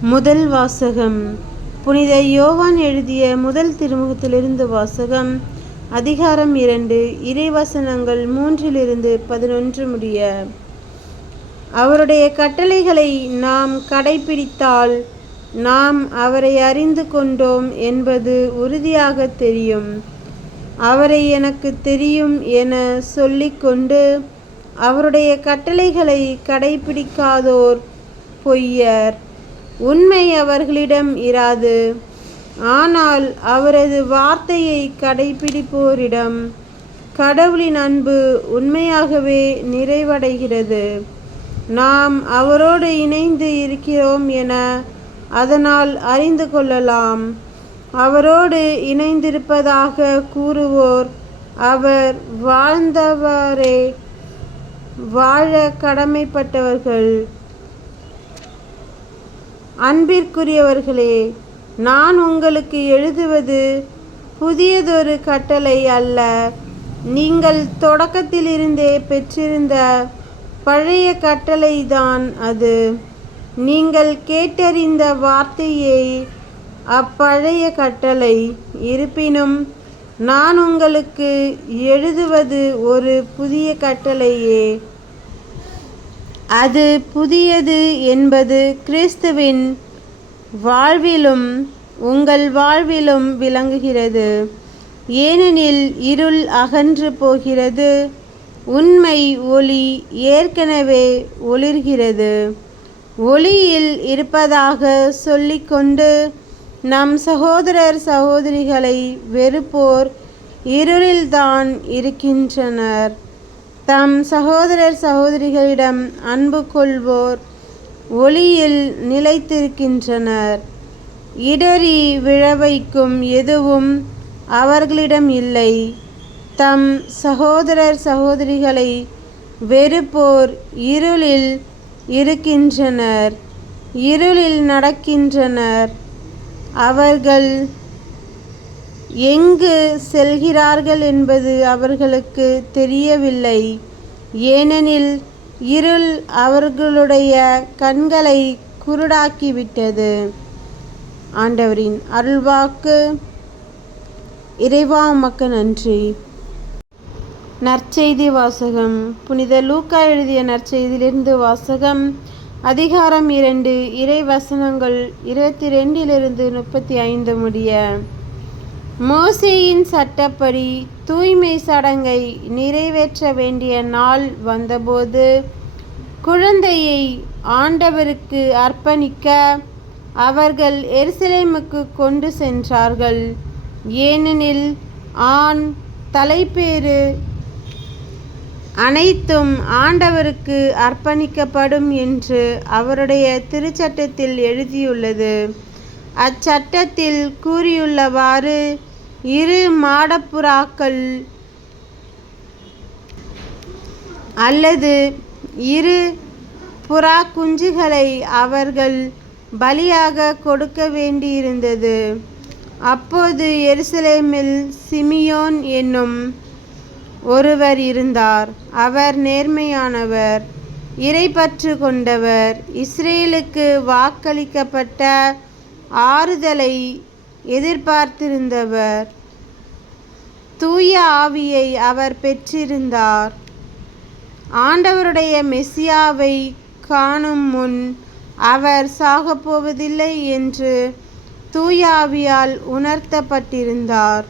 முதல் வாசகம். புனித யோவான் எழுதிய முதல் திருமுகத்திலிருந்து வாசகம். அதிகாரம் 2, இறைவசனங்கள் 3-11 முடிய. அவருடைய கட்டளைகளை நாம் கடைப்பிடித்தால் நாம் அவரை அறிந்து கொண்டோம் என்பது உறுதியாக தெரியும். அவரை எனக்கு தெரியும் என சொல்லிக்கொண்டு அவருடைய கட்டளைகளை கடைப்பிடிக்காதோர் பொய்யர். உண்மை அவர்களிடம் இராது. ஆனால் அவரது வார்த்தையை கடைப்பிடிப்போரிடம் கடவுளின் அன்பு உண்மையாகவே நிறைவடைகிறது. நாம் அவரோடு இணைந்து இருக்கிறோம் என அதனால் அறிந்து கொள்ளலாம். அவரோடு இணைந்திருப்பதாக கூறுவோர் அவர் வாழ்ந்தவரே வாழ கடமைப்பட்டவர்கள். அன்பிற்குரியவர்களே, நான் உங்களுக்கு எழுதுவது புதியதொரு கட்டளை அல்ல, நீங்கள் தொடக்கத்திலிருந்தே பெற்றிருந்த பழைய கட்டளைதான் அது. நீங்கள் கேட்டறிந்த வார்த்தையே அப்பழைய கட்டளை. இருப்பினும் நான் உங்களுக்கு எழுதுவது ஒரு புதிய கட்டளையே. அது புதியது என்பது கிறிஸ்துவின் வாழ்விலும் உங்கள் வாழ்விலும் விளங்குகிறது. ஏனெனில் இருள் அகன்று போகிறது, உண்மை ஒளி ஏற்கனவே ஒளிர்கிறது. ஒளியில் இருப்பதாக சொல்லிக்கொண்டு நம் சகோதரர் சகோதரிகளை வெறுப்போர் இருளில்தான் இருக்கின்றனர். தம் சகோதரர் சகோதரிகளிடம் அன்பு கொள்வோர் ஒளியில் நிலைத்திருக்கின்றனர். இடறி விழவைக்கும் எதுவும் அவர்களிடம் இல்லை. தம் சகோதரர் சகோதரிகளை வெறுப்போர் இருளில் இருக்கின்றனர், இருளில் நடக்கின்றனர். அவர்கள் எங்கு செல்கிறார்கள் என்பது அவர்களுக்கு தெரியவில்லை. ஏனெனில் இருள் அவர்களுடைய கண்களை குருடாக்கிவிட்டது. ஆண்டவரின் அருள்வாக்கு. இறைவா உமக்கு நன்றி. நற்செய்தி வாசகம். புனித லூக்கா எழுதிய நற்செய்தியிலிருந்து வாசகம். அதிகாரம் 2, இறைவசனங்கள் 22-35 முடிய. மோசேயின் சட்டப்படி தூய்மை சடங்கை நிறைவேற்ற வேண்டிய நாள் வந்தபோது குழந்தையை ஆண்டவருக்கு அர்ப்பணிக்க அவர்கள் எருசலேமுக்கு கொண்டு சென்றார்கள். ஏனெனில் ஆண் தலைப்பேறு அனைத்தும் ஆண்டவருக்கு அர்ப்பணிக்கப்படும் என்று அவருடைய திருச்சட்டத்தில் எழுதியுள்ளது. அச்சட்டத்தில் கூறியுள்ளவாறு 2 மாடப்புறாக்கள் அல்லது 2 புறா குஞ்சுகளை அவர்கள் பலியாக கொடுக்க வேண்டியிருந்தது. அப்போது எருசலேமில் சிமியோன் என்னும் ஒருவர் இருந்தார். அவர் நேர்மையானவர், இறைப்பற்று கொண்டவர், இஸ்ரேலுக்கு வாக்களிக்கப்பட்ட ஆறுதலை எதிர்பார்த்திருந்தவர். தூய ஆவியை அவர் பெற்றிருந்தார். ஆண்டவருடைய மெசியாவை காணும் முன் அவர் சாகப்போவதில்லை என்று தூய ஆவியால் உணர்த்தப்பட்டிருந்தார்.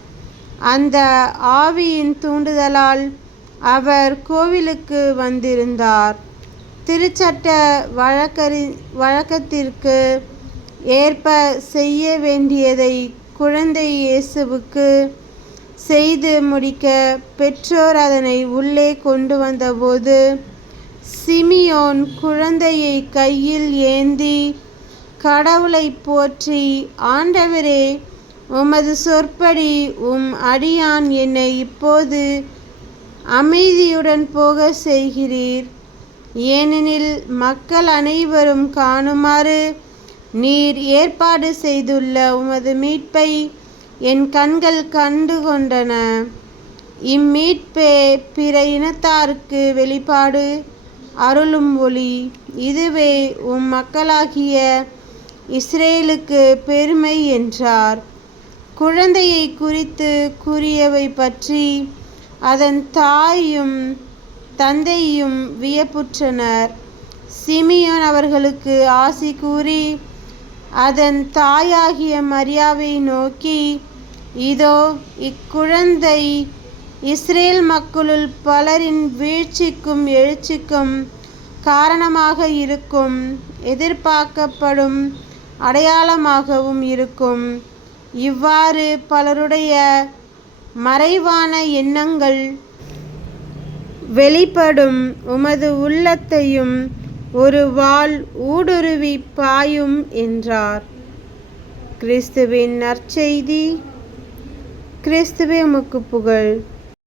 அந்த ஆவியின் தூண்டுதலால் அவர் கோவிலுக்கு வந்திருந்தார். திருச்சட்ட வழக்கத்திற்கு ஏற்ப செய்ய வேண்டியதை குழந்தை இயேசுவுக்கு செய்து முடிக்க பெற்றோர் அதனை உள்ளே கொண்டு வந்தபோது சிமியோன் குழந்தையை கையில் ஏந்தி கடவுளை போற்றி, ஆண்டவரே, உமது சொற்படி உம் அடியான் என்னை இப்போது அமைதியுடன் போக செய்கிறீர். ஏனெனில் மக்கள் அனைவரும் காணுமாறு நீர் ஏற்பாடு செய்துள்ள உமது மீட்பை என் கண்கள் கண்டு கொண்டன. இம்மீட்பே பிற இனத்தாருக்கு வெளிப்பாடு அருளும் ஒளி. இதுவே உம் மக்களாகிய இஸ்ரேலுக்கு பெருமை என்றார். குழந்தையை குறித்து கூறியவை பற்றி அதன் தாயும் தந்தையும் வியப்புற்றனர். சிமியோன் அவர்களுக்கு ஆசி கூறி அதன் தாயாகிய மரியாவை நோக்கி, இதோ இக்குழந்தை இஸ்ரேல் மக்களுள் பலரின் வீழ்ச்சிக்கும் எழுச்சிக்கும் காரணமாக இருக்கும், எதிர்பார்க்கப்படும் அடையாளமாகவும் இருக்கும். இவ்வாறு பலருடைய மறைவான எண்ணங்கள் வெளிப்படும். உமது உள்ளத்தையும் ஒரு வாள் ஊடுருவி பாயும் என்றார். கிறிஸ்துவின் நற்செய்தி. கிறிஸ்துவே உமக்கு புகழ்.